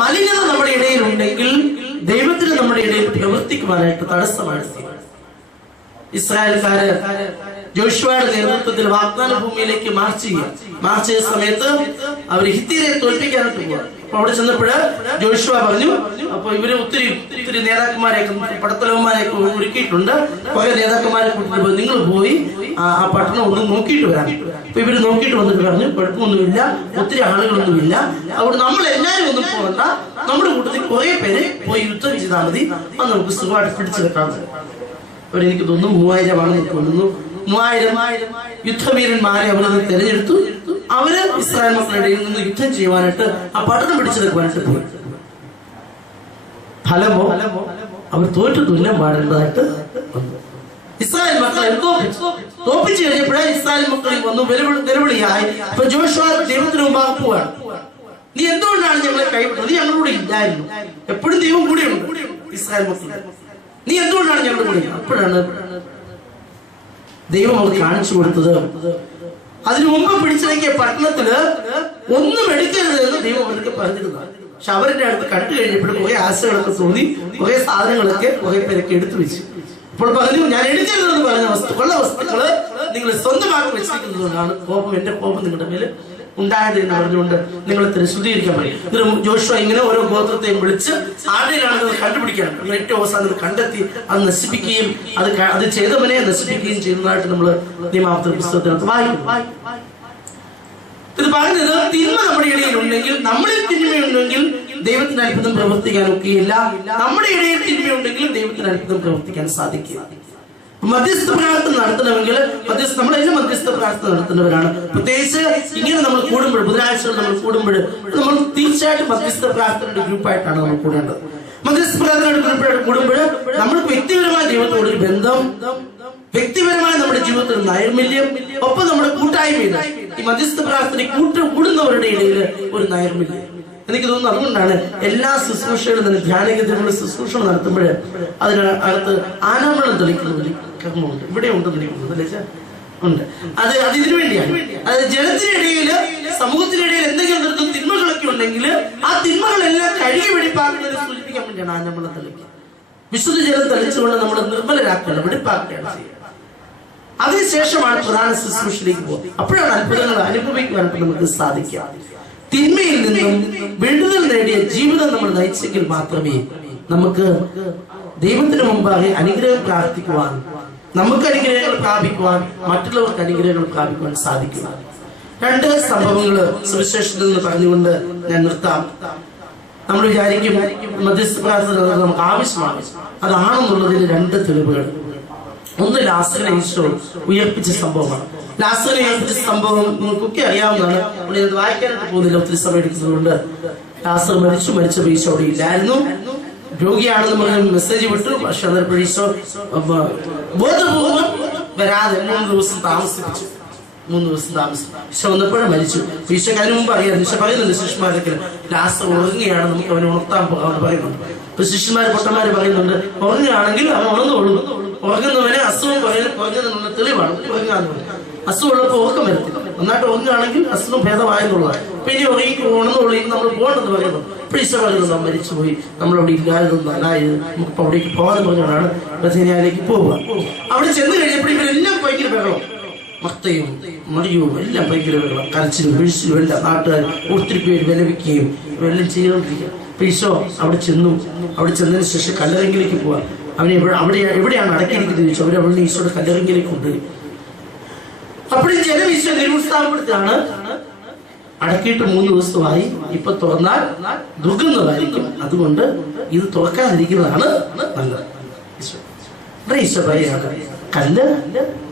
മലിനത നമ്മുടെ ഇടയിൽ ഉണ്ടെങ്കിൽ ദൈവത്തിന് നമ്മുടെ ഇടയിൽ പ്രവർത്തിക്കുവാനായിട്ട് തടസ്സമാണ്. ഇസ്രായേൽക്കാര് ജോഷുവയുടെ നേതൃത്വത്തിൽ വാഗ്ദാന ഭൂമിയിലേക്ക് മാർച്ച് ചെയ്ത സമയത്ത് അവർ ഹിത്യരെ തോൽപ്പിക്കാനായിട്ട് പോവാ. അപ്പൊ അവിടെ ചെന്നപ്പോഴ് ജോഷുവ പറഞ്ഞു, അപ്പൊ ഇവര് ഒത്തിരി നേതാക്കന്മാരെയൊക്കെ പടത്തലവന്മാരെയൊക്കെ ഒരുക്കിയിട്ടുണ്ട്, കുറെ നേതാക്കന്മാരെ കൂട്ടിട്ട് നിങ്ങൾ പോയി ആ പട്ടണം ഒന്ന് നോക്കിയിട്ട് വരാം. അപ്പൊ ഇവര് നോക്കിയിട്ട് വന്നിട്ട് പറഞ്ഞു, കുഴപ്പമൊന്നുമില്ല, ഒത്തിരി ആളുകളൊന്നുമില്ല, അവിടെ നമ്മൾ എല്ലാവരും ഒന്നും പോകണ്ട, നമ്മുടെ കൂട്ടത്തിൽ കുറെ പേര് പോയി യുദ്ധം ചെയ്താൽ മതി, അത് നമുക്ക് സുഖമായിട്ട് പിടിച്ചെടുക്കാം. അവരെനിക്ക് തോന്നുന്നു 3000 ആണെന്ന് തോന്നുന്നു. 3000 യുദ്ധവീരന്മാരെ അവരത് തെരഞ്ഞെടുത്തു. അവര് ഇസ്രായേൽ മക്കളുടെ ഇടയിൽ നിന്ന് യുദ്ധം ചെയ്യുവാനായിട്ട് ആ പട്ടണം പിടിച്ചെടുക്കുവാനായിട്ട് പോയി. ഫലമോ അവർ തോറ്റു തുന്നം പാടേണ്ടതായിട്ട് വന്നു. ഇസ്രായേൽ മക്കളെ തോപ്പിച്ചു കഴിഞ്ഞപ്പോഴേ ഇസ്രായേൽ മക്കളിൽ വന്നു വെല്ലുവിളിയായി. അപ്പൊ ജോഷുവ ദൈവത്തിന് മുമ്പാകെ പോവാണ്, നീ എന്തുകൊണ്ടാണ് ഞങ്ങളെ കൈവിട്ടത്? നീ ഞങ്ങളോട് ഇല്ലായിരുന്നു, എപ്പോഴും ദൈവം കൂടെയുണ്ട്. ഇസ്രായേൽ മക്കളെ നീ എന്തുകൊണ്ടാണ് ഞങ്ങളുടെ കൂടെ? അപ്പോഴാണ് ദൈവം അവർ കാണിച്ചു കൊടുത്തത്, അതിനു മുമ്പ് പിടിച്ചിറക്കിയ പട്ടണത്തില് ഒന്നും എടുക്കരുത് എന്ന് ദൈവം അവർക്ക് പറഞ്ഞിരുന്നതാണ്. പക്ഷെ അവരുടെ അടുത്ത് കണ്ടു കഴിഞ്ഞപ്പോൾ കുറെ ആശകളൊക്കെ തോന്നി, കുറെ സാധനങ്ങളൊക്കെ കുറെ പേരൊക്കെ എടുത്തു വെച്ചു. അപ്പോൾ പറഞ്ഞു, ഞാൻ എടുക്കരുതെന്ന് പറഞ്ഞ വസ്തുക്കള് നിങ്ങൾ സ്വന്തമാക്കി വെച്ചിരിക്കുന്നതുകൊണ്ടാണ് എന്റെ കോപം നിങ്ങളുടെ മേല് ഉണ്ടായത് എന്ന് പറഞ്ഞുകൊണ്ട് നിങ്ങൾ ശുദ്ധീകരിക്കാൻ പറയും. ജോഷുവ ഇങ്ങനെ ഓരോ ഗോത്രത്തെയും വിളിച്ച് ആരുടെയാണെന്ന് കണ്ടുപിടിക്കാൻ ഏറ്റവും അവസാനം കണ്ടെത്തി അത് നശിപ്പിക്കുകയും അത് ചെയ്തവനെ നശിപ്പിക്കുകയും ചെയ്യുന്നതായിട്ട് നമ്മൾ നിയമാവർത്തന പുസ്തകത്തിനകത്ത് വായിക്കും. ഇത് പറഞ്ഞത് തിന്മ നമ്മുടെ ഇടയിൽ ഉണ്ടെങ്കിൽ, നമ്മളിൽ തിന്മയുണ്ടെങ്കിൽ ദൈവത്തിന് അത്ഭുതം പ്രവർത്തിക്കാൻ ഒക്കെയില്ല. നമ്മുടെ ഇടയിൽ തിന്മയുണ്ടെങ്കിൽ ദൈവത്തിന് അത്ഭുതം പ്രവർത്തിക്കാൻ സാധിക്കില്ല. മധ്യസ്ഥ പ്രാർത്ഥന നടത്തണമെങ്കിൽ നമ്മളെല്ലാം മധ്യസ്ഥ പ്രാർത്ഥന നടത്തുന്നവരാണ്. പ്രത്യേകിച്ച് ഇങ്ങനെ നമ്മൾ കൂടുമ്പോൾ, ബുധനാഴ്ചകൾ നമ്മൾ കൂടുമ്പോൾ നമ്മൾ തീർച്ചയായിട്ടും മധ്യസ്ഥ പ്രാർത്ഥനയുടെ ഗ്രൂപ്പായിട്ടാണ് നമ്മൾ കൂടേണ്ടത്. മധ്യസ്ഥ പ്രാർത്ഥനയുടെ ഗ്രൂപ്പായിട്ട് കൂടുമ്പോൾ നമ്മൾക്ക് വ്യക്തിപരമായ ദൈവത്തോട് ഒരു ബന്ധം, വ്യക്തിപരമായ നമ്മുടെ ജീവിതത്തിൽ നൈർമല്യം, ഒപ്പം നമ്മുടെ കൂട്ടായ്മയിൽ ഈ മധ്യസ്ഥ പ്രാർത്ഥന കൂടുന്നവരുടെ ഇടയിൽ ഒരു നൈർമല്യം. എനിക്ക് തോന്നുന്നു അതുകൊണ്ടാണ് എല്ലാ ശുശ്രൂഷകളും തന്നെ ധ്യാനകേന്ദ്രങ്ങളുടെ ശുശ്രൂഷ നടത്തുമ്പോൾ അതിനകത്ത് ആനാമണം തെളിക്കുന്ന കർമ്മമുണ്ട്. ഇവിടെ ഉണ്ടെന്ന് എനിക്ക് തോന്നുന്നു, ഉണ്ട്. അത് ഇതിനു വേണ്ടിയാണ്. അത് ജനത്തിനിടയിൽ, സമൂഹത്തിനിടയിൽ എന്തെങ്കിലും തിന്മകളൊക്കെ ഉണ്ടെങ്കിൽ ആ തിന്മകളെല്ലാം കഴുകി വെടിപ്പാക്കുന്നതിനെ സൂചിപ്പിക്കാൻ വേണ്ടിയാണ് ആനാമണം തെളിക്കുക. വിശുദ്ധ ജലം തെളിച്ചുകൊണ്ട് നമ്മൾ നിർമ്മലരാക്കണം, വെടിപ്പാക്കുകയാണ് ചെയ്യുക. അതിനുശേഷമാണ് പ്രധാന ശുശ്രൂഷയിലേക്ക് പോകുന്നത്. അപ്പോഴാണ് അത്ഭുതങ്ങൾ അനുഭവിക്കുവാനായിട്ട് നമുക്ക് സാധിക്കുക. തിന്മയിൽ നിന്നും വിടുതൽ നേടിയ ജീവിതം നമ്മൾ നയിച്ചെങ്കിൽ മാത്രമേ നമുക്ക് ദൈവത്തിന് മുമ്പാകെ അനുഗ്രഹം പ്രാർത്ഥിക്കുവാൻ, നമുക്ക് അനുഗ്രഹങ്ങൾ പ്രാപിക്കുവാൻ, മറ്റുള്ളവർക്ക് അനുഗ്രഹങ്ങൾ പ്രാപിക്കുവാൻ സാധിക്കുക. 2 സംഭവങ്ങൾ സുവിശേഷത്തിൽ നിന്ന് പറഞ്ഞുകൊണ്ട് ഞാൻ നിർത്താം. നമ്മൾ വിചാരിക്കും മധ്യസ്ഥ പ്രാർത്ഥന നമുക്ക് ആവശ്യമാണ്. അതാണെന്നുള്ളതിന് 2 തെളിവുകൾ. ഒന്ന് ലാസറിനെ ഈശോ ഉയർപ്പിച്ച സംഭവമാണ്. ലാസറിനെ ഉയർപ്പിച്ച സംഭവം നിങ്ങൾക്കൊക്കെ അറിയാവുന്നതാണ്. അവിടെ അത് വായിക്കാനായിട്ട് പോകുന്നില്ല, ഒത്തിരി സമയം എടുക്കുന്നതുകൊണ്ട്. ലാസർ മരിച്ചപ്പോൾ ഈശോ അവിടെ ഇല്ലായിരുന്നു. രോഗിയാണെന്ന് പറഞ്ഞ് മെസ്സേജ് വിട്ടു. പക്ഷെ അന്നേരം ഈശോ ബോധപൂർവം വരാതെ 3 ദിവസം താമസിപ്പിച്ചു. 3 ദിവസം താമസിച്ചു. ഈശോ വന്നപ്പോഴും മരിച്ചു. ഈശോക്ക് അതിന് മുമ്പ് അറിയാം. ഈശോ പറയുന്നുണ്ട് ശിഷ്യന്മാരൊക്കെ, ലാസർ ഉറങ്ങുകയാണ്, നമുക്ക് അവനെ ഉണർത്താൻ പോകാമെന്ന് പറയുന്നുണ്ട്. അപ്പൊ ശിഷ്യന്മാര് പൊട്ടന്മാര് പറയുന്നുണ്ട്, ഉറങ്ങുകയാണെങ്കിൽ അവൻ ഉണർന്നുകൊള്ളു. ഉറങ്ങുന്നവനെ അസുഖം കുറഞ്ഞതിനുള്ള തെളിവാണ് ഉറങ്ങാന്ന് പറയുന്നത്. അസുഖമുള്ളപ്പോൾ ഉറക്കം വരത്തില്ല. നന്നായിട്ട് ഉറങ്ങുകയാണെങ്കിൽ അസുഖം ഭേദമായെന്നുള്ളതാണ്. പിന്നെ ഉണർന്നുകൊള്ളി നമ്മൾ പോകണമെന്ന് പറയുന്നു. അപ്പോൾ ഈശോ പറയുന്നത്, നാം മരിച്ചുപോയി, നമ്മളവിടെ ഇല്ലായിരുന്നു, അതായത് നമുക്കിപ്പോൾ അവിടേക്ക് പോകാന്ന് പറഞ്ഞാണ് ബഥേനിയയിലേക്ക് പോവുക. അവിടെ ചെന്ന് കഴിഞ്ഞപ്പോൾ ഇവരെല്ലാം ഭയങ്കര ബഹളം, മത്തയും മറിയവും എല്ലാം ഭയങ്കര ബഹളം, കരച്ചിലും വീഴ്ചയും എല്ലാം. നാട്ടുകാർ ഒത്തിരി പേര് വിലപിക്കുകയും ഇവരെല്ലാം ചെയ്തുകൊണ്ടിരിക്കുക. അപ്പൊ ഈശോ അവിടെ ചെന്നു. അവിടെ ചെന്നതിന് ശേഷം കല്ലറങ്കിലേക്ക് പോവാ. അവനെ എവിടെയാണ് അടക്കിയിരിക്കുന്നത് ചോദിച്ചു. അവരവിടെ ഈശോയുടെ കല്ലറങ്കിലേക്ക് കൊണ്ടുപോയി. അപ്പോഴും ജനം ഈശോ നിരുത്സാഹപ്പെടുത്താണ്. അടക്കിയിട്ട് 3 ദിവസമായി, ഇപ്പൊ തുറന്നാൽ ദുർഗന്ധമായിരിക്കും, അതുകൊണ്ട് ഇത് തുറക്കാതിരിക്കുന്നതാണ് നല്ലത്. ഈശോ പറയാണ്, കല്ല്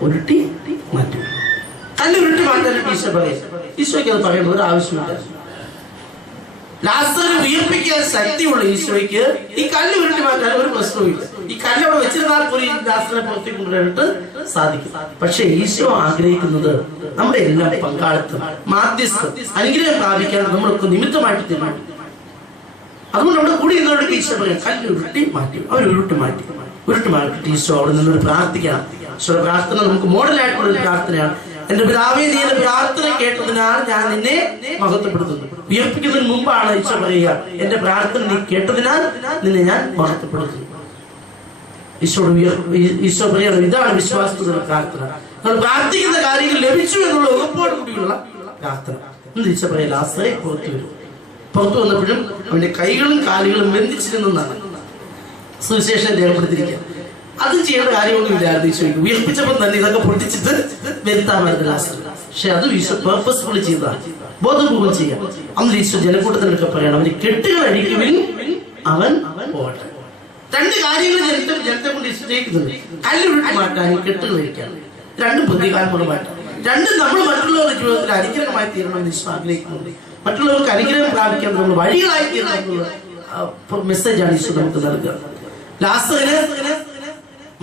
ഉരുട്ടി മാറ്റും. കല്ല് ഉരുട്ടി മാറ്റാനായിട്ട് ഈശോ പറയും. ഈശോയ്ക്ക് അത് പറയേണ്ട ഒരു ആവശ്യമില്ല. ലാസറിനെ ഉയർപ്പിക്കാൻ ശക്തിയുള്ള ഈശോയ്ക്ക് ഈ കല്ല് ഉരുട്ടി മാറ്റാൻ ഒരു പ്രശ്നവുമില്ല. ഈ കല്ല് അവിടെ വെച്ചിരുന്നാൽ പോലും ലാസറിനെ പുറത്തേക്ക് കൊണ്ടുവരാനായിട്ട് സാധിക്കും. പക്ഷെ ഈശോ ആഗ്രഹിക്കുന്നത് നമ്മുടെ എല്ലാം പങ്കാളിത്തം, മാധ്യസ്ഥം, അനുഗ്രഹം പ്രാപിക്കാൻ നമ്മളൊക്കെ നിമിത്തമായിട്ട് തീരുമാനിക്കും. അതുകൊണ്ട് അവിടെ കൂടി ഇന്നോട് ഈശോ പറയാം, കല്ല് ഉരുട്ടി മാറ്റി. അവർ ഉരുട്ടി മാറ്റിട്ട് ഈശോ അവിടെ നിന്നൊരു പ്രാർത്ഥിക്കണം. ഈശോയുടെ പ്രാർത്ഥന നമുക്ക് മോഡലായിട്ടുള്ള ഒരു പ്രാർത്ഥനയാണ്. എന്റെ പിതാവേ, നീ എന്റെ പ്രാർത്ഥന കേട്ടതിനാൽ ഞാൻ നിന്നെ മഹത്വപ്പെടുത്തുന്നു. ഉയർപ്പിക്കുന്നതിന് മുമ്പാണ് ഈശോ പറയുക, എന്റെ പ്രാർത്ഥന നീ കേട്ടതിനാൽ നിന്നെ ഞാൻ മഹത്വപ്പെടുത്തുന്നു. ഈശോ പറയണം, ഇതാണ് വിശ്വാസത്തിലുള്ള പ്രാർത്ഥന. നമ്മൾ പ്രാർത്ഥിക്കുന്ന കാര്യങ്ങൾ ലഭിച്ചു എന്നുള്ള ഉറപ്പോട് കൂടിയുള്ള പ്രാർത്ഥന. ഈശോ പറയാം, ലാസറേ പുറത്തു വരും. പുറത്തു വന്നപ്പോഴും അവന്റെ കൈകളും കാലുകളും ബന്ധിച്ചിരുന്നെന്നാണ് സുവിശേഷം രേഖപ്പെടുത്തിയിരിക്കുക. അതും ചെയ്യേണ്ട കാര്യമൊന്നുമില്ലായിരുന്നു ഈശോയ്ക്ക്. ഉയർപ്പിച്ചപ്പോൾ തന്നെ ഇതൊക്കെ പൊട്ടിച്ചിട്ട് വരുത്താമായിരുന്നു ലാസർ. പക്ഷെ അത് ഈശോ പേർപ്പസ്ഫുള്ളി ചെയ്തതാണ്, ബോധപൂർവ്വം ചെയ്യാം. അന്ന് ഈശോ ജനക്കൂട്ടത്തിനൊക്കെ പറയണം, അവന് കെട്ടുകൾ അഴിക്കുവിൻ, അവൻ പോകട്ടെ. രണ്ട് കാര്യങ്ങൾ ജനത്തെ കൊണ്ട് ഈശോ ചെയ്യിക്കുന്നുണ്ട്. കല്ലുരുട്ടി മാറ്റാനും കെട്ടുകൾ അഴിക്കാനും. രണ്ടും പ്രതികാരമുള്ള മാറ്റാം. രണ്ടും നമ്മൾ മറ്റുള്ളവരുടെ ജീവിതത്തിൽ അനുഗ്രഹമായി തീരണമെന്ന് ഈശോ ആഗ്രഹിക്കുന്നുണ്ട്. മറ്റുള്ളവർക്ക് അനുഗ്രഹം പ്രാപിക്കാൻ നമ്മൾ വഴികളായി തീരണമെന്നുള്ള മെസ്സേജാണ് ഈശോ നമുക്ക് നൽകുക. ലാസറിന്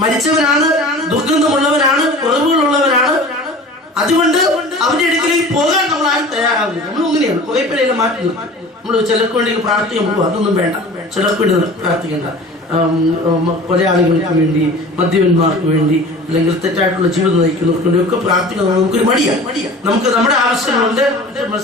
മരിച്ചവനാണ്, ദുർഗന്ധമുള്ളവനാണ്, കുറവുകളുള്ളവനാണ്. അതുകൊണ്ട് അവന്റെ അടുക്കലേക്ക് പോകാൻ നമ്മൾ ആരും തയ്യാറാവില്ല. നമ്മൾ അങ്ങനെയാണ് കുറെ പേരെല്ലാം മാറ്റുന്നത്. നമ്മൾ ചിലർക്ക് വേണ്ടി പ്രാർത്ഥിക്കാൻ പോകും, അതൊന്നും വേണ്ട. ചിലർക്ക് വേണ്ടി പ്രാർത്ഥിക്കേണ്ട. കൊലയാളികൾക്ക് വേണ്ടി, മദ്യപന്മാർക്ക് വേണ്ടി, അല്ലെങ്കിൽ തെറ്റായിട്ടുള്ള ജീവിതം നയിക്കുന്നവർക്ക് വേണ്ടി ഒക്കെ പ്രാർത്ഥിക്കുന്നത് നമുക്കൊരു മടിയാണ്. നമുക്ക് നമ്മുടെ ആവശ്യങ്ങളുണ്ട്,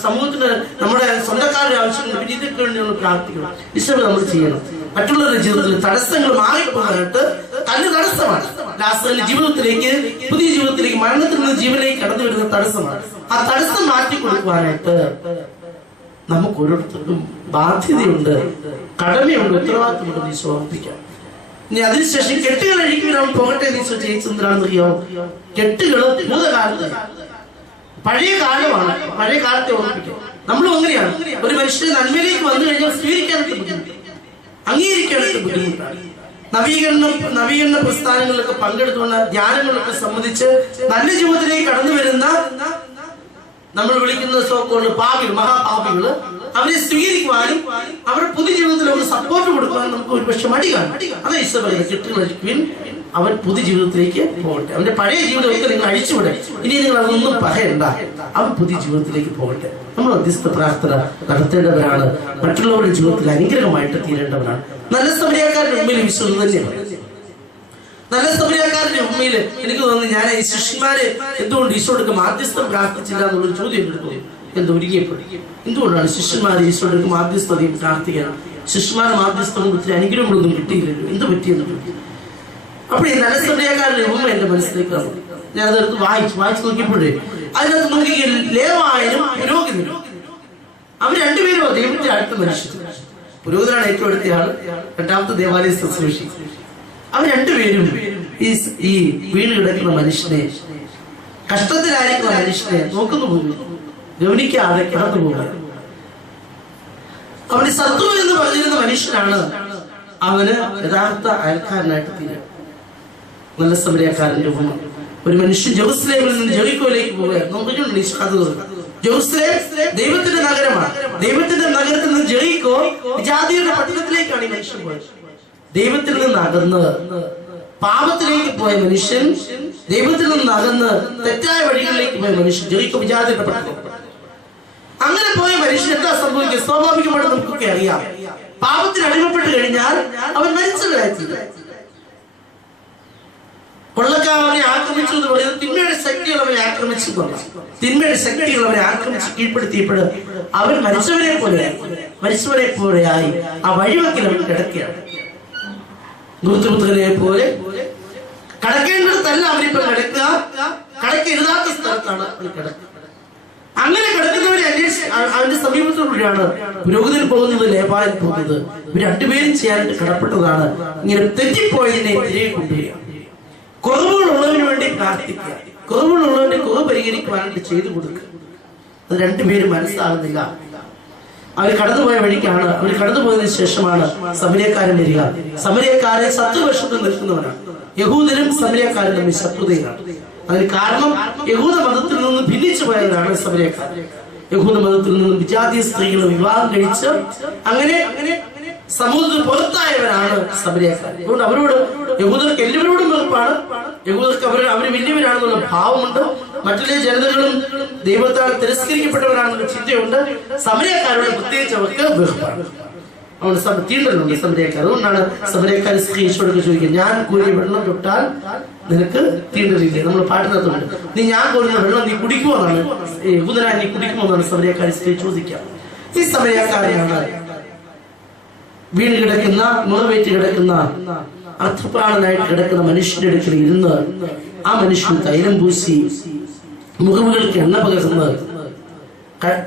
സമൂഹത്തിന് നമ്മുടെ സ്വന്തക്കാരുടെ ആവശ്യങ്ങളുണ്ട്. പിന്നെ ഇതൊക്കെ വേണ്ടി നമ്മൾ പ്രാർത്ഥിക്കണം. ഈശോയെ നമ്മൾ ചെയ്യണം. മറ്റുള്ളവരുടെ ജീവിതത്തിൽ തടസ്സങ്ങൾ മാറിപ്പോകാനായിട്ട് കല്ല് തടസ്സമാണ്. ലാസറിന്റെ ജീവിതത്തിലേക്ക്, പുതിയ ജീവിതത്തിലേക്ക്, മരണത്തിൽ നിന്ന് ജീവനിലേക്ക് കടന്നു വരുന്ന തടസ്സമാണ്. ആ തടസ്സം മാറ്റിക്കൊടുക്കുവാനായിട്ട് നമുക്ക് ഓരോരുത്തർക്കും ബാധ്യതയുണ്ട്, കടമയുണ്ട്, ഉത്തരവാദിത്തമുണ്ട്. ഈശോ ഓർപ്പിക്കാം. ഇനി അതിനുശേഷം കെട്ടുകൾ അഴിക്കുവാൻ അവൻ പോകട്ടെ എന്ന് ഈശോ ചെയ്യിച്ചെന്തിനാണെന്നറിയോ? കെട്ടുകൾ ഭൂതകാലത്ത്, പഴയ കാലമാണ്. പഴയ കാലത്തെ ഓർപ്പിക്കാം. നമ്മളും അങ്ങനെയാണ്. ഒരു മനുഷ്യന് നന്മയിലേക്ക് വന്നു കഴിഞ്ഞാൽ സ്വീകരിക്കാനായിട്ട് ബുദ്ധിമുട്ട്, അംഗീകരിക്കാനായിട്ട് ബുദ്ധിമുട്ടാണ്. നവീകരണ പ്രസ്ഥാനങ്ങളിലൊക്കെ പങ്കെടുത്തുകൊണ്ട് ധ്യാനങ്ങളൊക്കെ സംബന്ധിച്ച് നല്ല ജീവിതത്തിലേക്ക് കടന്നു വരുന്ന നമ്മൾ വിളിക്കുന്ന സോക്കോള് പാപികൾ, മഹാപാപികള്, അവരെ സ്വീകരിക്കുവാനും അവരുടെ പുതിയ ജീവിതത്തിൽ അവർക്ക് സപ്പോർട്ട് കൊടുക്കുവാനും നമുക്ക് ഒരുപക്ഷെ മടി കാണും. അത് ഈശോ പറയുന്നത്, കെട്ടുകളഴിക്കുവിൻ, അവൻ പുതിയ ജീവിതത്തിലേക്ക് പോകട്ടെ. അവന്റെ പഴയ ജീവിതമൊക്കെ നിങ്ങൾ അഴിച്ചുവിടെ, ഇനി നിങ്ങൾ അതൊന്നും പറയണ്ട, അവൻ പുതിയ ജീവിതത്തിലേക്ക് പോകട്ടെ. നമ്മൾ മധ്യസ്ഥ പ്രാർത്ഥന നടത്തേണ്ടവരാണ്. മറ്റുള്ളവരുടെ ജീവിതത്തിൽ അനുഗ്രഹമായിട്ട് തീരേണ്ടവരാണ്. നല്ല സമരിയാക്കാരുടെ ഉമ്മയിൽ വിശ്വസം തന്നെയാണ്. നല്ല സമരിയാക്കാരുടെ ഉമ്മയിൽ എനിക്ക് തോന്നുന്നു, ഞാൻ ഈ ശിഷ്യന്മാര് എന്തുകൊണ്ട് ഈശോടൊക്കെ മാധ്യസ്ഥം പ്രാർത്ഥിച്ചില്ല എന്നുള്ളൊരു ചോദ്യം എടുക്കുന്നു. ഒരുങ്ങിയപ്പോൾ എന്തുകൊണ്ടാണ് ശിഷ്യന്മാർ ഈശോടൊക്കെ മാധ്യസ്ഥതയും പ്രാർത്ഥിക്കണം? ശിഷ്യന്മാരുടെ മാധ്യസ്ഥം ഒത്തിരി അനുഗ്രഹങ്ങളൊന്നും കിട്ടിയില്ലല്ലോ, എന്ത് പറ്റിയെന്ന് ചോദിക്കും. അപ്പോൾ ഈ നല്ല സമരിയാക്കാരുടെ ഉമ്മ എന്റെ മനസ്സിലേക്ക് വന്നു. ഞാൻ അതെടുത്ത് വായിച്ചു നോക്കിയപ്പോഴേ അതിനകത്ത് നോക്കി ലേവായനും പുരോഹിതനും അവർ രണ്ടുപേരും ദൈവത്തിന്റെ അടുത്ത മനുഷ്യർ. പുരോഹിതനാണ് ഏറ്റവും അടുത്ത ആള്, രണ്ടാമത്തെ ദേവാലയ ശുശ്രൂഷി. അവർ രണ്ടുപേരും ഈ വീണ് കിടക്കുന്ന മനുഷ്യനെ, കഷ്ടത്തിലായിരിക്കുന്ന മനുഷ്യനെ നോക്കുന്നു പോലും, ഗവനിക്കാതെ കടന്നു പോകുക. അവന്റെ ശത്രു എന്ന് പറഞ്ഞിരുന്ന മനുഷ്യനാണ് അവന് യഥാർത്ഥ അയൽക്കാരനായിട്ട് തീരുക. നല്ല സമരിയാക്കാരന്റെ ഉമ്മ. ഒരു മനുഷ്യൻ ജെറുസലേമിൽ നിന്ന് ജെറിക്കോയിലേക്ക് പോവുക. ജെറുസലേം ദൈവത്തിന്റെ നഗരമാണ്. ദൈവത്തിന്റെ നഗരത്തിൽ നിന്ന് ജെറിക്കോ വിജാതിയുടെ പട്ടണത്തിലേക്കാണ് ഈ മനുഷ്യൻ പോയത്. ദൈവത്തിൽ നിന്ന് അകന്ന് പാപത്തിലേക്ക് പോയ മനുഷ്യൻ, ദൈവത്തിൽ നിന്ന് അകന്ന് തെറ്റായ വഴികളിലേക്ക് പോയ മനുഷ്യൻ, ജെറിക്കോ വിജാതിയുടെ പട്ടണം. അങ്ങനെ പോയ മനുഷ്യൻ എന്താ സംഭവിക്കുക? സ്വാഭാവികമായിട്ട് നമുക്കൊക്കെ അറിയാം, പാപത്തിന് അടിമപ്പെട്ട് കഴിഞ്ഞാൽ അവൻ മരിച്ചവരായിത്തീരും. കൊള്ളക്കാർ അവനെ ആക്രമിച്ചു എന്ന് പറയുന്നത് തിന്മയുടെ ശക്തികൾ അവനെ ആക്രമിച്ചു. തിന്മയുടെ ശക്തികൾ അവനെ ആക്രമിച്ച് കീഴ്പ്പെടുത്തിയപ്പോൾ അവൻ മരിച്ചവരെ പോലെയായി ആ വഴിവക്കിൽ അവൻ കിടക്കുകയാണ്. ദൂതപുത്രനെ പോലെ കടക്കേണ്ടിടത്തല്ല അവനിപ്പോ കിടക്കുക, കടക്കരുതാത്ത സ്ഥലത്താണ് അവൻ കിടക്കുക. അങ്ങനെ കിടക്കുന്നവരെ അന്വേഷിച്ച് അവന്റെ സമീപത്തോടുകൂടിയാണ് പുരോഹിതൻ പോകുന്നത്, ലേവായൻ പോകുന്നത്. ഇവർ രണ്ടുപേരും ചെയ്യാനായിട്ട് കടപ്പെട്ടതാണ്. ഇങ്ങനെ തെറ്റിപ്പോയതിനെ തിരികെ കൊണ്ടുവരിക, കുറവുകളുള്ളവന് വേണ്ടി പ്രാർത്ഥിക്കുക, കുറവുകളുള്ളവന്റെ കുറവ് പരിഹരിക്കുവാനായിട്ട് ചെയ്തു കൊടുക്കുക. അത് രണ്ടുപേരും മനസ്സിലാകുന്നില്ല. അവർ കടന്നുപോയ വഴിക്കാണ്, അവർ കടന്നുപോയതിനു ശേഷമാണ് സമരിയക്കാരൻ വരിക. സമരിയക്കാരെ ശത്രുപക്ഷത്ത് നിൽക്കുന്നവരാണ്. യഹൂദരും സമരിയക്കാരും തമ്മിൽ ശത്രുതയിലാണ്. അതിന് കാരണം യഹൂദ മതത്തിൽ നിന്ന് ഭിന്നിച്ചു പോയവരാണ് സമരിയക്കാർ. യഹൂദ മതത്തിൽ നിന്ന് വിജാതീയ സ്ത്രീകൾ വിവാഹം കഴിച്ച് അങ്ങനെ സമൂഹത്തിൽ പുറത്തായവരാണ് സമരിയക്കാർ. അതുകൊണ്ട് അവരോട് യഹൂദർക്ക് എല്ലാവരോടും വെറുപ്പാണ്. യഹൂദർക്ക് അവര് വലിയവരാണെന്നുള്ള ഭാവമുണ്ട്. മറ്റുള്ള ജനതകളും ദൈവത്താൽ തിരസ്കരിക്കപ്പെട്ടവരാണെന്നുള്ള ചിന്തയുണ്ട്. സമരിയക്കാരോട് പ്രത്യേകിച്ച് അവർക്ക് വെറുപ്പാണ്. അതുകൊണ്ട് തീണ്ടലുണ്ട് സമരിയക്കാർ. അതുകൊണ്ടാണ് സമരിയക്കാർ സ്ത്രീ ഈശോടൊക്കെ ചോദിക്കുക, ഞാൻ കോരിയ വെള്ളം തൊട്ടാൽ നിനക്ക് തീണ്ടലില്ലേ? നമ്മൾ പാട്ടിനകത്തുണ്ട്, ഞാൻ കോരുന്ന വെള്ളം നീ കുടിക്കുമോന്നാണ്, യഹൂദനായി നീ കുടിക്കുമോന്നാണ് സമരിയക്കാർ സ്ത്രീ ചോദിക്കുക. ഈ സമയക്കാരെയാണ് വീണ് കിടക്കുന്ന, മുറിവേറ്റ് കിടക്കുന്ന, അർത്ഥപ്രാണനായിട്ട് കിടക്കുന്ന മനുഷ്യന്റെ അടുക്കൽ ഇരുന്ന് ആ മനുഷ്യൻ തൈലം പൂശി മുറിവുകൾക്ക് എണ്ണ പകർന്ന്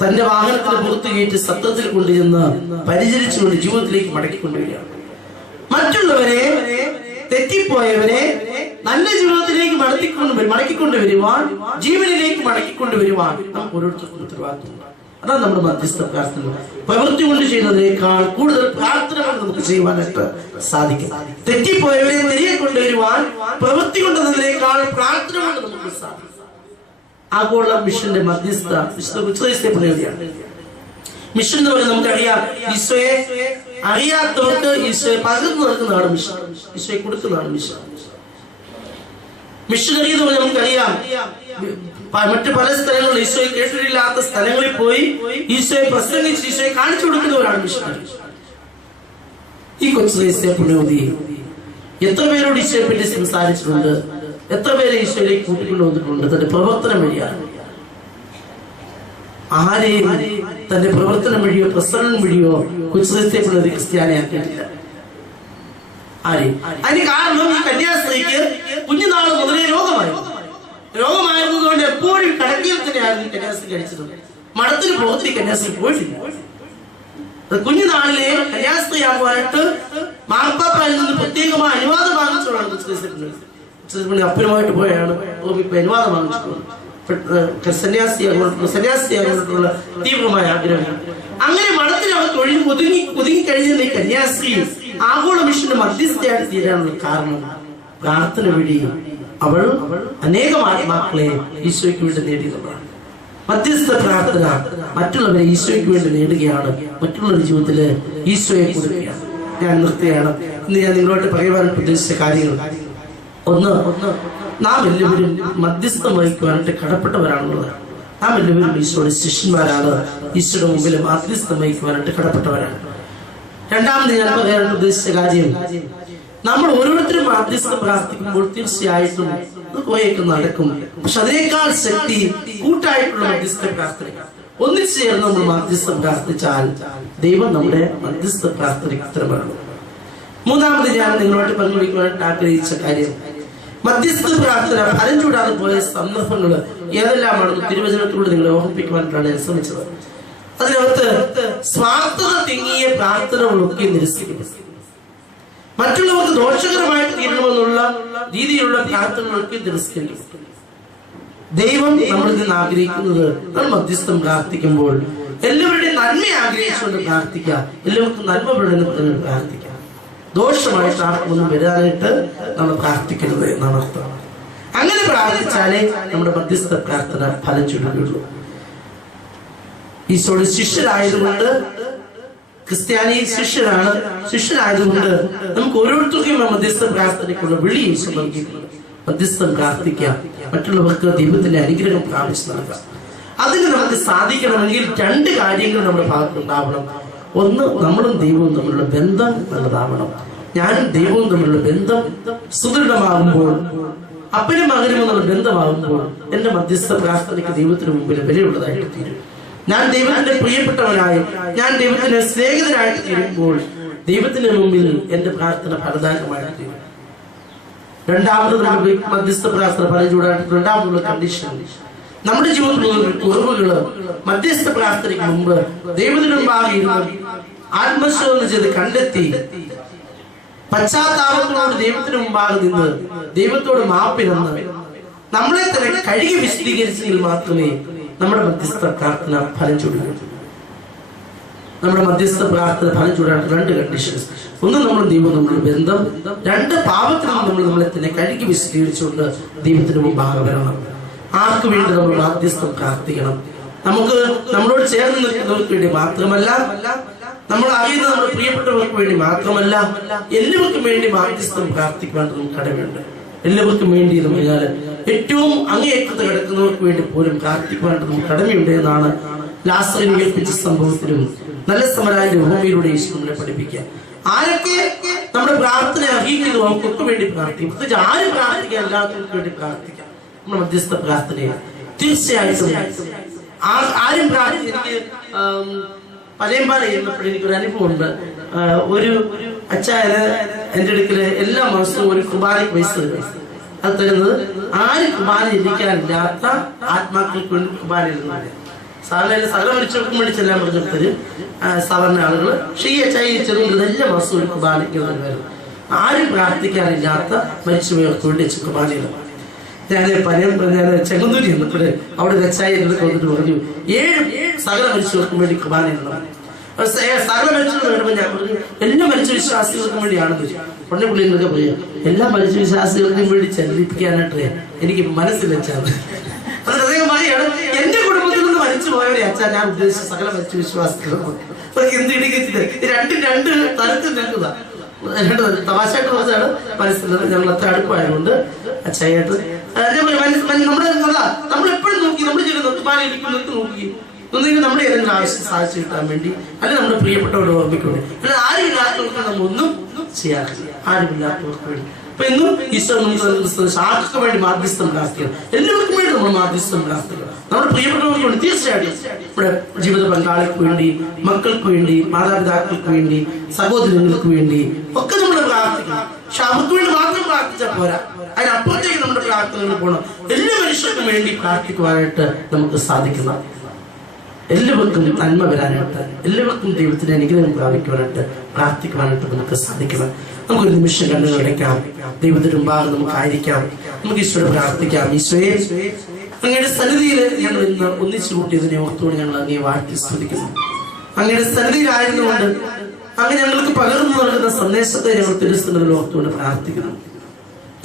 തന്റെ വാഹനത്തിന് പുറത്തു കയറ്റി സത്രത്തിൽ കൊണ്ടുചെന്ന് പരിചരിച്ചുകൊണ്ട് ജീവിതത്തിലേക്ക് മടക്കിക്കൊണ്ടുവരികയാണ്. മറ്റുള്ളവരെ, തെറ്റിപ്പോയവരെ നല്ല ജീവിതത്തിലേക്ക് മടക്കിക്കൊണ്ടുവരുവാൻ, ജീവനിലേക്ക് മടക്കിക്കൊണ്ടുവരുവാൻ നമുക്ക് ഓരോരുത്തർക്കും ഉത്തരവാദിത്വം. അതാണ് നമ്മുടെ മധ്യസ്ഥ പ്രാർത്ഥന. പ്രവൃത്തി കൊണ്ട് ചെയ്യുന്നതിനേക്കാൾ കൂടുതൽ പ്രാർത്ഥന കൊണ്ട് നമുക്ക് ചെയ്യുവാനായിട്ട് സാധിക്കും. തെറ്റിപ്പോയവരെ തിരികെ കൊണ്ടുവരുവാൻ പ്രവൃത്തി കൊണ്ടതിനേക്കാൾ പ്രാർത്ഥന കൊണ്ട് നമുക്ക് സാധിക്കും. ആഗോള മിഷന്റെ മധ്യസ്ഥ പ്രതിനിധിയാണ്. മിഷൻ എന്ന് പറയുന്നത് നമുക്കറിയാം, ഈശോയെ അറിയാത്തവർക്ക് ഈശോയെ പകർന്നു നൽകുന്നതാണ് മിഷൻ, ഈശോയെ കൊടുക്കുന്നതാണ് മിഷൻ. മിഷനറി എന്ന് പറഞ്ഞാൽ നമുക്കറിയാം, മറ്റു പല സ്ഥലങ്ങളിൽ ഈശോയെ കേട്ടിട്ടില്ലാത്ത സ്ഥലങ്ങളിൽ പോയി ഈശോയെ പ്രസംഗിച്ച് ഈശോയെ കാണിച്ചു കൊടുക്കുന്നവരാണ് മിഷനറി. ഈ കൊച്ചു പുണ്യവതി എത്ര പേരോട് ഈശോയെ പറ്റി സംസാരിച്ചിട്ടുണ്ട്, എത്ര പേരെ ഈശോയിലേക്ക് കൂട്ടിക്കൊണ്ടു വന്നിട്ടുണ്ട് തന്റെ പ്രവർത്തനം വഴിയാണ്. ആരെയും തന്റെ പ്രവർത്തനം വഴിയോ പ്രസംഗം വഴിയോ കൊച്ചുപുണ്യവതി ക്രിസ്ത്യാനിയാക്കിയിട്ടില്ല. ആരെയും. അതിന് കാരണം ഈ കന്യാസ്ത്രീക്ക് കുഞ്ഞുനാൾ മുതലേ രോഗമായിരുന്നതുകൊണ്ട് എപ്പോഴും കടക്കയിൽ തന്നെയായിരുന്നു കന്യാസ്ത്രീ കഴിച്ചിട്ടുണ്ട്. മഠത്തിന് പോകത്തിന് കന്യാസ്ത്രീ പോയിട്ടില്ല. കുഞ്ഞുനാളിലെ കന്യാസ്ത്രീയാകുവാനായിട്ട് മാർപ്പാപ്പയിൽ നിന്ന് പ്രത്യേകമായ അനുവാദം വാങ്ങിച്ചോളാണ് കൊച്ചുപുണ്യവതി. അപ്പനുമായിട്ട് പോയാണ് ഇപ്പൊ അനുവാദം വാങ്ങിച്ചിട്ടുള്ളത്. സന്യാസിയാകുവാനുള്ള തീവ്രമായ ആഗ്രഹം. അങ്ങനെ മഠത്തിൽ അവർക്ക് ഒതുങ്ങിക്കഴിഞ്ഞ ഈ കന്യാസ്ത്രീ ആഗോള മിഷന്റെ മധ്യസ്ഥയായി തീരാനുള്ള കാരണം പ്രാർത്ഥന വഴി അവൾ അനേകം ആത്മാക്കളെ ഈശോയ്ക്ക് വേണ്ടി നേടിയതാണ്. മധ്യസ്ഥ പ്രാർത്ഥന മറ്റുള്ളവരെ ഈശോയ്ക്ക് വേണ്ടി നേടുകയാണ്, മറ്റുള്ളവരുടെ ജീവിതത്തില് ഈശോയെ കൊടുക്കുകയാണ്. ഞാൻ നിർത്തുകയാണ്. ഇന്ന് ഞാൻ നിങ്ങളോട് പറയുവാൻ ഉദ്ദേശിച്ച കാര്യങ്ങൾ, ഒന്ന്, നാം എല്ലാവരും മധ്യസ്ഥം വഹിക്കുവാനായിട്ട് കടപ്പെട്ടവരാണുള്ളത്. നാം എല്ലാവരും ഈശോയുടെ ശിഷ്യന്മാരാണ്, ഈശോയുടെ മുമ്പിൽ മധ്യസ്ഥം വഹിക്കുവാനായിട്ട് കടപ്പെട്ടവരാണ്. രണ്ടാമത് ഞാൻ പറയാൻ ഉദ്ദേശിച്ച കാര്യം, നമ്മൾ ഓരോരുത്തരും മധ്യസ്ഥം പ്രാർത്ഥിക്കുമ്പോൾ തീർച്ചയായിട്ടും പോയേക്ക് നടക്കും. പക്ഷെ അതിനേക്കാൾ ശക്തി കൂട്ടായിട്ടുള്ള മധ്യസ്ഥ പ്രാർത്ഥന. ഒന്നിച്ചു ചേർന്ന് നമ്മൾ മധ്യസ്ഥം പ്രാർത്ഥിച്ചാൽ ദൈവം നമ്മുടെ മധ്യസ്ഥ പ്രാർത്ഥനയ്ക്ക് ഉത്തരമാണ്. മൂന്നാമത് ഞാൻ നിങ്ങളോട് പങ്കുവയ്ക്കുവാനായിട്ട് ആഗ്രഹിച്ച കാര്യം, മധ്യസ്ഥ പ്രാർത്ഥന ഫലം ചൂടാതെ പോയ സന്ദർഭങ്ങൾ ഏതെല്ലാമാണെന്ന് തിരുവചനത്തിലൂടെ നിങ്ങളെ ഓർമ്മിപ്പിക്കുവാനായിട്ടാണ് ഞാൻ ശ്രമിച്ചത്. അതിനകത്ത് സ്വാർത്ഥത തിങ്ങിയ പ്രാർത്ഥനകളൊക്കെ നിരസിക്കുന്നു. മറ്റുള്ളവർക്ക് ദോഷകരമായിട്ട് തീരണമെന്നുള്ള രീതിയിലുള്ള പ്രാർത്ഥനകളൊക്കെ നിരസിക്കുന്നു. ദൈവം നമ്മളിൽ നിന്ന് ആഗ്രഹിക്കുന്നത് നമ്മൾ മധ്യസ്ഥം പ്രാർത്ഥിക്കുമ്പോൾ എല്ലാവരുടെയും നന്മ ആഗ്രഹിച്ചുകൊണ്ട് പ്രാർത്ഥിക്കുക, എല്ലാവർക്കും നന്മ വേണമെന്ന് പ്രാർത്ഥിക്കുക. ദോഷമായിട്ട് ആർക്കൊന്നും വരാനായിട്ട് നമ്മൾ പ്രാർത്ഥിക്കരുത് എന്നാണ് അർത്ഥം. അങ്ങനെ പ്രാർത്ഥിച്ചാലേ നമ്മുടെ മധ്യസ്ഥ പ്രാർത്ഥന ഫലം ചൊല്ലുകയുള്ളൂ. ഈശോയുടെ ശിഷ്യരായതുകൊണ്ട്, ക്രിസ്ത്യാനി ശിഷ്യരായതുകൊണ്ട് നമുക്ക് ഓരോരുത്തർക്കും മധ്യസ്ഥ പ്രാർത്ഥനയ്ക്കുള്ള വിളി ഈശോ നൽകിയിട്ടുണ്ട്. മധ്യസ്ഥം പ്രാർത്ഥിക്കുക, മറ്റുള്ളവർക്ക് ദൈവത്തിന്റെ അനുഗ്രഹം പ്രാപിച്ചു നൽകുക. അതിന് നമുക്ക് സാധിക്കണമെങ്കിൽ രണ്ട് കാര്യങ്ങൾ നമ്മുടെ ഭാഗത്തുണ്ടാവണം. ഒന്ന്, നമ്മളും ദൈവവും തമ്മിലുള്ള ബന്ധം നല്ലതാവണം. ഞാനും ദൈവവും തമ്മിലുള്ള ബന്ധം സുദൃഢമാകുമ്പോൾ, അപ്പനും മകനും എന്നുള്ള ബന്ധമാകുമ്പോൾ എന്റെ മധ്യസ്ഥ പ്രാർത്ഥനയ്ക്ക് ദൈവത്തിന് മുമ്പിൽ വിലയുള്ളതായിട്ട് തീരും. ഞാൻ ദൈവത്തിന്റെ പ്രിയപ്പെട്ടവനായും ഞാൻ ദൈവത്തിന്റെ സ്നേഹിതനായിട്ട് തീരുമ്പോൾ ദൈവത്തിന്റെ മുമ്പിൽ എന്റെ പ്രാർത്ഥന ഫലദായകമായിട്ട് തീരും. രണ്ടാമത് നമ്മുടെ മധ്യസ്ഥ പ്രാർത്ഥന ഫലം ചൂടായിട്ട് രണ്ടാമതുള്ള കണ്ടീഷൻ, നമ്മുടെ ജീവിതത്തിലുള്ള കുറവുകള് മധ്യസ്ഥ പ്രാർത്ഥനയ്ക്ക് മുമ്പ് ദൈവത്തിന് മുമ്പാകെ ആത്മശോധന ചെയ്ത് കണ്ടെത്തി പശ്ചാത്താപത്തോട് ദൈവത്തിന് മുമ്പാകെ നിന്ന് ദൈവത്തോട് മാപ്പിരുന്ന് നമ്മളെ തന്നെ കഴുകി വിശദീകരിച്ചെങ്കിൽ മാത്രമേ നമ്മുടെ മധ്യസ്ഥ പ്രാർത്ഥന ഫലം ചൂടുകയുള്ളൂ. നമ്മുടെ മധ്യസ്ഥ പ്രാർത്ഥന ഫലം ചൂടാൻ രണ്ട് കണ്ടീഷൻസ്. ഒന്ന്, നമ്മൾ ദൈവം നമ്മളുടെ ബന്ധം. രണ്ട്, പാപത്തിൽ നമ്മൾ നമ്മളെ തന്നെ കഴുകി വിശദീകരിച്ചുകൊണ്ട് ദൈവത്തിന് മുമ്പാകെ വരണം. ആർക്ക് വേണ്ടി നമ്മൾ മധ്യസ്ഥം പ്രാർത്ഥിക്കണം? നമുക്ക് നമ്മളോട് ചേർന്ന് നിൽക്കുന്നവർക്ക് വേണ്ടി മാത്രമല്ല, നമ്മൾ അറിയുന്ന നമ്മുടെ പ്രിയപ്പെട്ടവർക്ക് വേണ്ടി മാത്രമല്ല, എല്ലാവർക്കും വേണ്ടി മധ്യസ്ഥം പ്രാർത്ഥിക്കുവാൻ നമുക്ക് കടമയുണ്ട്. എല്ലാവർക്കും വേണ്ടി പറഞ്ഞാൽ ഏറ്റവും അങ്ങേയറ്റത്ത് കിടക്കുന്നവർക്ക് വേണ്ടി പോലും പ്രാർത്ഥിക്കുവാനായിട്ട് നമുക്ക് കടമയുണ്ട് എന്നാണ് ലാസറിനെ ഉയർപ്പിച്ച സംഭവത്തിലും നല്ല സമരായ ഭൂമിയിലൂടെ യേശു നമ്മളെ പഠിപ്പിക്കുക. ആരൊക്കെ നമ്മുടെ പ്രാർത്ഥന അർഹിക്കുന്നു അവർക്കൊക്കെ വേണ്ടി പ്രാർത്ഥിക്കും. പ്രത്യേകിച്ച് ആര് പ്രാർത്ഥിക്കുക, എല്ലാവർക്കും വേണ്ടി പ്രാർത്ഥിക്കാം. നമ്മുടെ മധ്യസ്ഥ പ്രാർത്ഥനയെ തീർച്ചയായിട്ടും ആരും പ്രാർത്ഥിക്കും. എനിക്ക് പലയമ്പാല ചെയ്യുന്നപ്പോൾ എനിക്കൊരു അനുഭവമുണ്ട്. ഒരു അച്ചായന് എൻ്റെ അടുക്കല് എല്ലാ മാസവും ഒരു കുർബാനയ്ക്ക് പൈസ തരും. അത് തരുന്നത് ആര് കുർബാന ഇരിക്കാനില്ലാത്ത ആത്മാക്കൾക്ക് വേണ്ടി കുർബാന ഇരുന്നത്. സാധാരണ സകല മരിച്ചവർക്കും വേണ്ടി ചെല്ലാൻ പറഞ്ഞിട്ട് സാധാരണ ആളുകൾ. പക്ഷേ ഈ അച്ചായ ചെറുത് എല്ലാ മാസവും ഒരു കുർബാനയ്ക്ക് വരുമായിരുന്നു. ആരും പ്രാർത്ഥിക്കാനില്ലാത്ത മരിച്ചുപോയവർക്ക് വേണ്ടി കുർബാനയില്ല. ഞാൻ ചെങ്ങന്നൂരി ചെന്നപ്പോൾ അവിടെ അച്ചായ വന്നിട്ട് പറഞ്ഞു 7 സകല മരിച്ചവർക്കും വേണ്ടി കുർബാനയില്ല. സകല മരിച്ചവർ വരുമ്പോൾ ഞാൻ പറഞ്ഞു എല്ലാ മരിച്ച വിശ്വാസികൾക്കും വേണ്ടിയാണെന്ന്. ഉടനെ പുള്ളികളൊക്കെ പറയാം എല്ലാ മരിച്ച വിശ്വാസികൾക്കും വേണ്ടി ചലിപ്പിക്കാനായിട്ട് എനിക്ക് മനസ്സിൽ വെച്ചാൽ അത് അദ്ദേഹം പറയാണ് എന്റെ കുടുംബത്തിൽ നിന്ന് മരിച്ചു പോയവരെ അച്ഛാ ഞാൻ ഉദ്ദേശിച്ച സകല മരിച്ച വിശ്വാസികളും എന്ത് ഇടിക്കത്തില്ല. രണ്ട് തരത്തിൽ നിൽക്കുക. തമാശയായിട്ട് കുറച്ചാണ് മനസ്സിലുള്ളത്. ഞങ്ങൾ അത്ര അടുപ്പായതുകൊണ്ട് അച്ഛായിട്ട് നമ്മളെപ്പോഴും നോക്കി നമ്മൾ ചില നിർത്തുമാനിരിക്കുന്നത് നോക്കി ഒന്നെങ്കിൽ നമ്മുടെ ഏതെങ്കിലും ആവശ്യം സാധിച്ചു കിട്ടാൻ വേണ്ടി അല്ലെങ്കിൽ നമ്മുടെ പ്രിയപ്പെട്ടവരുടെ ഓർമ്മയ്ക്ക് വേണ്ടി അല്ല ആരുമില്ലാത്തവർക്ക് നമ്മളൊന്നും ചെയ്യാറില്ല. ആരുമില്ലാത്തവർക്ക് വേണ്ടി അപ്പൊ ഇന്നും ഈശോ ആർക്കൊക്കെ വേണ്ടി മാധ്യസ്ഥം പ്രാർത്ഥിക്കണം. എല്ലാവർക്കും വേണ്ടി നമ്മൾ മാധ്യസ്ഥം പ്രാർത്ഥിക്കണം. നമ്മുടെ പ്രിയപ്പെട്ടവർക്ക് വേണ്ടി തീർച്ചയായിട്ടും നമ്മുടെ ജീവിത പങ്കാളിക്ക് വേണ്ടി, മക്കൾക്ക് വേണ്ടി, മാതാപിതാക്കൾക്ക് വേണ്ടി, സഹോദരങ്ങൾക്ക് വേണ്ടി ഒക്കെ നമ്മൾ പ്രാർത്ഥിക്കണം. പക്ഷെ അവർക്ക് വേണ്ടി മാത്രം പ്രാർത്ഥിച്ചാൽ പോരാ, അതിനപ്പുറത്തേക്ക് നമ്മുടെ പ്രാർത്ഥനകൾ പോകണം. എല്ലാ മനുഷ്യർക്കും വേണ്ടി പ്രാർത്ഥിക്കുവാനായിട്ട് നമുക്ക് സാധിക്കണം. എല്ലാവർക്കും നന്മ വരാനായിട്ട്, എല്ലാവർക്കും ദൈവത്തിന്റെ അനുഗ്രഹം പ്രാപിക്കുവാനായിട്ട് പ്രാർത്ഥിക്കുവാനായിട്ട് നമുക്ക് സാധിക്കണം. നമുക്കൊരു നിമിഷം കണ്ണുകളടയ്ക്കാം. ദൈവത്തിന് മുമ്പാകെ നമുക്കായിരിക്കാം. നമുക്ക് ഈശോയോട് പ്രാർത്ഥിക്കാം. ഈശോയെ, അങ്ങയുടെ സന്നിധിയിൽ ഞങ്ങൾ ഇന്ന് ഒന്നിച്ചു കൂട്ടിയതിനെ ഓർത്തുകൊണ്ട് ഞങ്ങൾ അങ്ങയെ വാഴ്ത്തി സ്തുതിക്കുന്നു. അങ്ങയുടെ സന്നിധിയിലായിരുന്നുകൊണ്ട് അങ്ങ് ഞങ്ങൾക്ക് പകർന്നു നൽകുന്ന സന്ദേശത്തെ ഞങ്ങൾ തിരുസന്നിധിയിൽ ഓർത്തുകൊണ്ട് പ്രാർത്ഥിക്കുന്നു.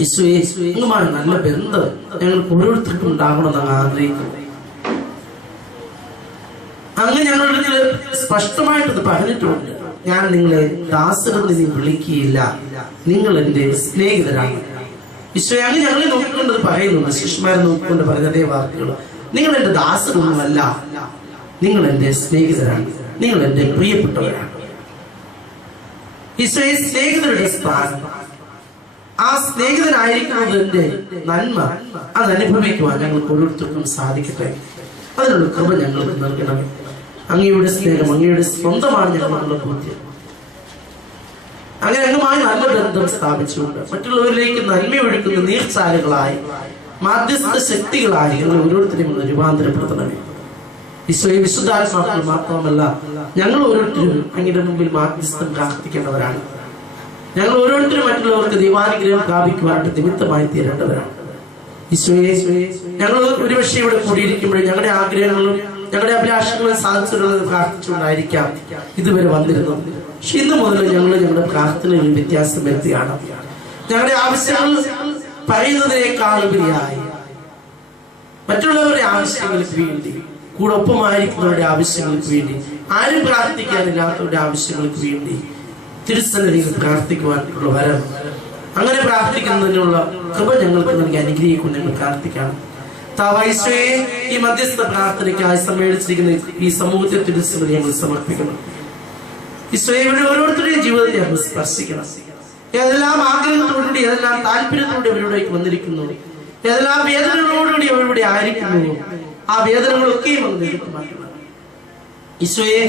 ഈശോയെ, അങ്ങുമായി നല്ല ബന്ധം ഞങ്ങൾക്ക് ഓരോരുത്തർക്കും ഉണ്ടാകണമെന്ന് അങ്ങ് ആഗ്രഹിക്കുന്നു. അങ്ങ് ഞങ്ങളുടെ സ്പഷ്ടമായിട്ടത് പറഞ്ഞിട്ടുണ്ട്. ഞാൻ നിങ്ങളെ ദാസരെന്ന് നീ വിളിക്കുകയില്ല, നിങ്ങൾ എന്റെ സ്നേഹിതരാണ്. ഈശോയെ, അങ്ങ് ഞങ്ങളെ നോക്കിക്കൊണ്ടത് പറയുന്നുണ്ട്. ശിഷ്യന്മാരെ നോക്കിക്കൊണ്ട് പറയുന്ന അതേ വാക്കുകൾ. നിങ്ങൾ എന്റെ ദാസരൊന്നുമല്ല, നിങ്ങൾ എന്റെ സ്നേഹിതരാണ്, നിങ്ങൾ എന്റെ പ്രിയപ്പെട്ടവരാണ്. ഈശോയെ, സ്നേഹിതരുടെ സ്ഥാനം, ആ സ്നേഹിതനായിരിക്കുന്നതിന്റെ നന്മ അത് അനുഭവിക്കുവാൻ ഞങ്ങൾക്ക് ഓരോരുത്തർക്കും സാധിക്കട്ടെ. അതിനുള്ള കൃപ ഞങ്ങൾക്ക് നൽകണം. അങ്ങയുടെ സ്നേഹം അങ്ങയുടെ സ്വന്തമാണ് ഞങ്ങളുടെ ബോധ്യം. അങ്ങനെ അങ്ങുമായി നല്ല ബന്ധം സ്ഥാപിച്ചുകൊണ്ട് മറ്റുള്ളവരിലേക്ക് നന്മ ഒഴുക്കുന്ന നീർച്ചാലുകളായി, മാധ്യസ്ഥ ശക്തികളായി ഞങ്ങൾ ഓരോരുത്തരെയും രൂപാന്തരപ്പെടുത്തണമേ. ഈശോയെ, വിശുദ്ധാത്മാക്കൾ മാത്രമല്ല, ഞങ്ങൾ ഓരോരുത്തരും അങ്ങയുടെ മുമ്പിൽ മാധ്യസ്ഥം പ്രാർത്ഥിക്കേണ്ടവരാണ്. ഞങ്ങൾ ഓരോരുത്തരും മറ്റുള്ളവർക്ക് ദൈവാനുഗ്രഹം പ്രാപിക്കുവാനായിട്ട് നിമിത്തമായി തീരേണ്ടവരാണ്. ഈശോയെ, ഞങ്ങൾ ഒരുപക്ഷെ ഇവിടെ കൂടിയിരിക്കുമ്പോൾ ഞങ്ങളുടെ ആഗ്രഹങ്ങളും ഞങ്ങളുടെ അഭിലാഷങ്ങളും സാധിച്ചിട്ടുള്ളത് പ്രാർത്ഥിച്ചുകൊണ്ടായിരിക്കാം ഇതുവരെ വന്നിരുന്നത്. പക്ഷെ ഇന്ന് മുതൽ ഞങ്ങളുടെ പ്രാർത്ഥനയിൽ വ്യത്യാസം വരുത്തിയാണ്. ഞങ്ങളുടെ ആവശ്യങ്ങൾ പറയുന്നതിനേക്കാളുപരിയായി മറ്റുള്ളവരുടെ ആവശ്യങ്ങൾക്ക് വേണ്ടി, കൂടെ ഒപ്പമായിരിക്കുന്നവരുടെ ആവശ്യങ്ങൾക്ക് വേണ്ടി, ആരും പ്രാർത്ഥിക്കാനില്ലാത്തവരുടെ ആവശ്യങ്ങൾക്ക് വേണ്ടി തിരുസന്നിധിയിൽ പ്രാർത്ഥിക്കുവാനുള്ള വരം, അങ്ങനെ പ്രാർത്ഥിക്കുന്നതിനുള്ള കൃപ ഞങ്ങൾക്ക് നൽകി അനുഗ്രഹിക്കും. ഞങ്ങൾ പ്രാർത്ഥിക്കാം. താവായിശോയെ, ഈ മധ്യസ്ഥ പ്രാർത്ഥനയ്ക്കായി സമ്മേളിച്ചിരിക്കുന്ന ഈ സമൂഹത്തെ തിരുസന്നിധി ഞങ്ങൾ സമർപ്പിക്കണം. ഈശോയെ, ഇവിടെ ഓരോരുത്തരുടെയും ജീവിതത്തെ ഞങ്ങൾ സ്പർശിക്കണം. ഏതെല്ലാം ആഗ്രഹത്തോടുകൂടി, ഏതെല്ലാം താല്പര്യത്തോടെ അവരിവിടേക്ക് വന്നിരിക്കുന്നു, ഏതെല്ലാം വേദനകളോടുകൂടി അവരിവിടെ ആയിരിക്കുന്നു, ആ വേദനകളൊക്കെയും അങ്ങ് എടുത്തു മാറ്റണം. ഈശോയെ,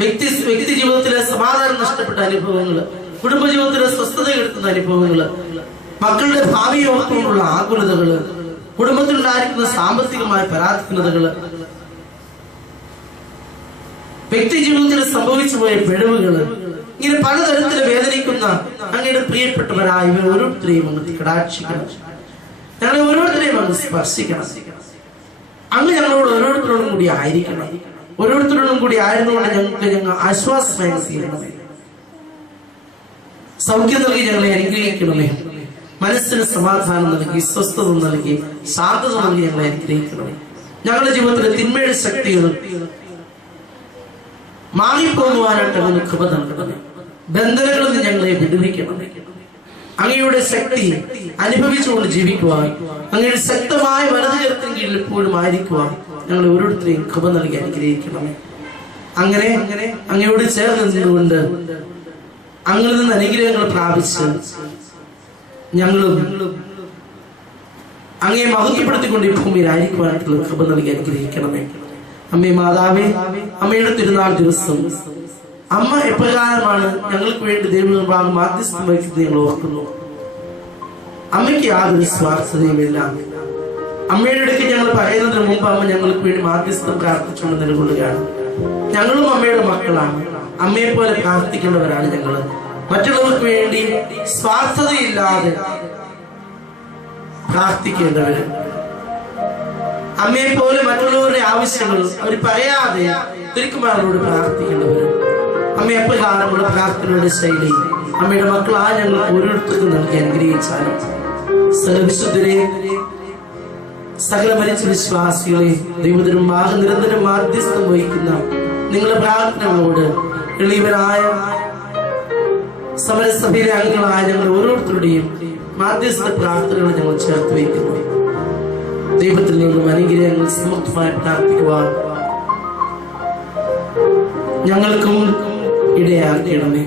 വ്യക്തി ജീവിതത്തിലെ സമാധാനം നഷ്ടപ്പെട്ട അനുഭവങ്ങള്, കുടുംബജീവിതത്തിലെ സ്വസ്ഥത എടുക്കുന്ന അനുഭവങ്ങള്, മക്കളുടെ ഭാവിയെ ഓർത്തുകൊണ്ടുള്ള ആകുലതകള്, കുടുംബത്തിലുണ്ടായിരിക്കുന്ന സാമ്പത്തികമായ പരാധീനതകള്, വ്യക്തി ജീവിതത്തിൽ സംഭവിച്ചു പോയ പിഴവുകള്, ഇങ്ങനെ പലതരത്തിൽ വേദനിക്കുന്ന അങ്ങയുടെ പ്രിയപ്പെട്ടവരായ ഇവർ ഓരോരുത്തരെയും അങ്ങ് കടാക്ഷിക്കണം. ഞങ്ങളെ ഓരോരുത്തരെയും അങ്ങ് സ്പർശിക്കണം. അങ്ങ് ഞങ്ങളോട് ഓരോരുത്തരോടും കൂടി ആയിരിക്കണം. ഓരോരുത്തരോടും കൂടി ആയിരുന്നുകൊണ്ട് ഞങ്ങൾ ആശ്വാസമായി തീരണമേ. സൗഖ്യം നൽകി ഞങ്ങളെ അനുഗ്രഹിക്കണമേ. മനസ്സിന് സമാധാനം നൽകി, സ്വസ്ഥത നൽകി, ശാന്തത നൽകി ഞങ്ങളെ അനുഗ്രഹിക്കണമേ. ഞങ്ങളുടെ ജീവിതത്തിലെ തിന്മയുടെ ശക്തികൾ മാറിപ്പോകുവാനായിട്ട് അങ്ങനെ കൃപ നൽകണമേ. ബന്ധനങ്ങളിൽ നിന്ന് ഞങ്ങളെ വിടുവിക്കണമേ. അങ്ങയുടെ ശക്തി അനുഭവിച്ചുകൊണ്ട് ജീവിക്കുവാൻ, അങ്ങയുടെ ശക്തമായ വലതുകരത്തിന് കീഴിൽ എപ്പോഴും ആയിരിക്കുവാൻ ഞങ്ങൾ ഓരോരുത്തരെയും കൃപ നൽകി അനുഗ്രഹിക്കണമേ. അങ്ങനെ അങ്ങയോട് ചേർന്ന് നിന്നുകൊണ്ട് അങ്ങിൽ നിന്ന് അനുഗ്രഹങ്ങൾ പ്രാപിച്ച് ഞങ്ങളും അങ്ങയെ മഹത്വപ്പെടുത്തിക്കൊണ്ട് ഈ ഭൂമിയിൽ ആയിരിക്കുവാനായിട്ടുള്ള കൃപ നൽകി അനുഗ്രഹിക്കണമേ. അമ്മേ മാതാവേ, അമ്മയുടെ തിരുനാൾ ദിവസം അമ്മ എപ്രകാരമാണ് ഞങ്ങൾക്ക് വേണ്ടി ദൈവം മാധ്യസ്ഥം വഹിക്കുന്നത് ഞങ്ങൾ ഓർക്കുന്നു. അമ്മയ്ക്ക് യാതൊരു സ്വാർത്ഥതയുമില്ല. അമ്മയുടെ അടുക്ക് ഞങ്ങൾ പറയുന്നതിന് മുമ്പ് അമ്മ ഞങ്ങൾക്ക് വേണ്ടി മാധ്യസ്ഥം പ്രാർത്ഥിച്ചുകൊണ്ട് നിലകൊള്ളുകയാണ്. ഞങ്ങളും അമ്മയുടെ മക്കളാണ്. അമ്മയെ പോലെ പ്രാർത്ഥിക്കേണ്ടവരാണ് ഞങ്ങൾ. മറ്റുള്ളവർക്ക് വേണ്ടി സ്വാർത്ഥതയില്ലാതെ പ്രാർത്ഥിക്കേണ്ടവര്, അമ്മയെ പോലെ മറ്റുള്ളവരുടെ ആവശ്യങ്ങൾ അവർ പറയാതെ തിരുക്കുമാരോട് പ്രാർത്ഥിക്കേണ്ടവര്. അമ്മ എപ്രകാരമുള്ള പ്രാർത്ഥനയുടെ ശൈലി അമ്മയുടെ മക്കളാ ഞങ്ങൾ ഓരോരുത്തർക്കും നൽകി അനുഗ്രഹിച്ചാലും സർവവിശുദ്ധരെ, സകല മരിച്ച വിശ്വാസികളെ, ദൈവത്തിനും നിരന്തരം മാധ്യസ്ഥം വഹിക്കുന്ന നിങ്ങളുടെ പ്രാർത്ഥനകളോട് എളിയവരായ സമരസഭയിലെ അംഗങ്ങളായ ഞങ്ങൾ ഓരോരുത്തരുടെയും മാധ്യസ്ഥ പ്രാർത്ഥനകൾ ഞങ്ങൾ ചേർത്ത് വയ്ക്കുന്നു. ദൈവത്തിൽ നിന്നും അനുഗ്രഹങ്ങൾ സമൃദ്ധമായി പ്രാർത്ഥിക്കുവാൻ ഞങ്ങൾക്കും ഇടയാക്കണമേ.